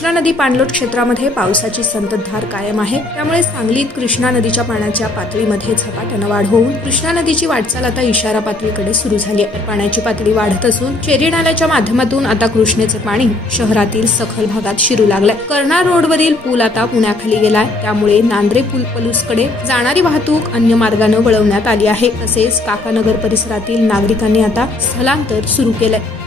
कृष्णा नदी पाणलोट क्षेत्रामध्ये पावसाची संततधार कायम आहे। त्यामुळे सांगलीत कृष्णा नदीच्या पाण्याच्या पातळीमध्ये झपाट्याने वाढ होऊन कृष्णा नदीची वाटचाल आता इशारा पातळीकडे सुरू झाली आहे। पाण्याची पातळी वाढत असून चेरी नाल्याच्या माध्यमातून आता कृष्णेचे पाणी शहरातील सखल भागात शिरू लागले। कर्नाळ रोडवरील पूल आता पुण्याखाली गेलाय, त्यामुळे नांद्रे पूल पलूसकडे जाणारी वाहतूक अन्य मार्गाने वळवण्यात आली आहे। तसेच काकानगर परिसरातील नागरिकांनी आता स्थलांतर सुरू केलंय।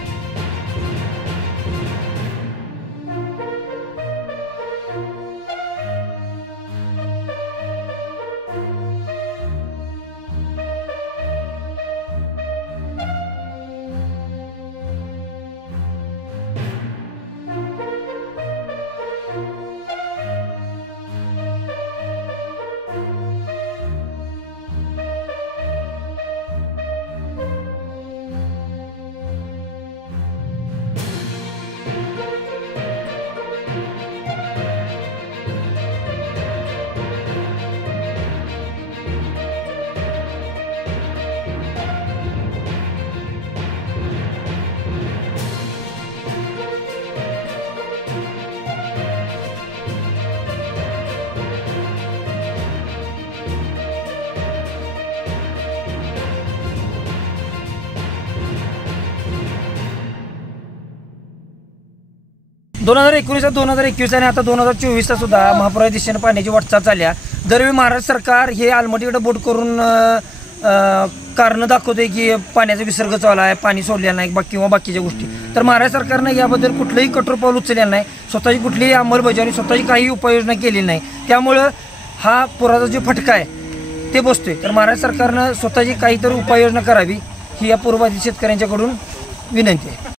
दोन 2019 आणि आता 2024 सुद्धा महापुरा दिशेने पाण्याची वाटचाल चालल्या। दरवेळी महाराष्ट्र सरकार हे आलमटीकडे बोट करून कारण दाखवते की पाण्याचा विसर्ग चालू आहे, पाणी सोडलेलं नाही किंवा बाकीच्या गोष्टी। तर महाराष्ट्र सरकारने याबद्दल कुठलंही कठोर पाऊल उचललेलं नाही, स्वतःची कुठलीही अंमलबजावणी, स्वतःची काही उपाययोजना केलेली नाही। त्यामुळं हा पुराचा जो फटका आहे ते बसतोय। तर महाराष्ट्र सरकारनं स्वतःची काहीतरी उपाययोजना करावी ही या पूर्वबाधित शेतकऱ्यांच्याकडून विनंती आहे।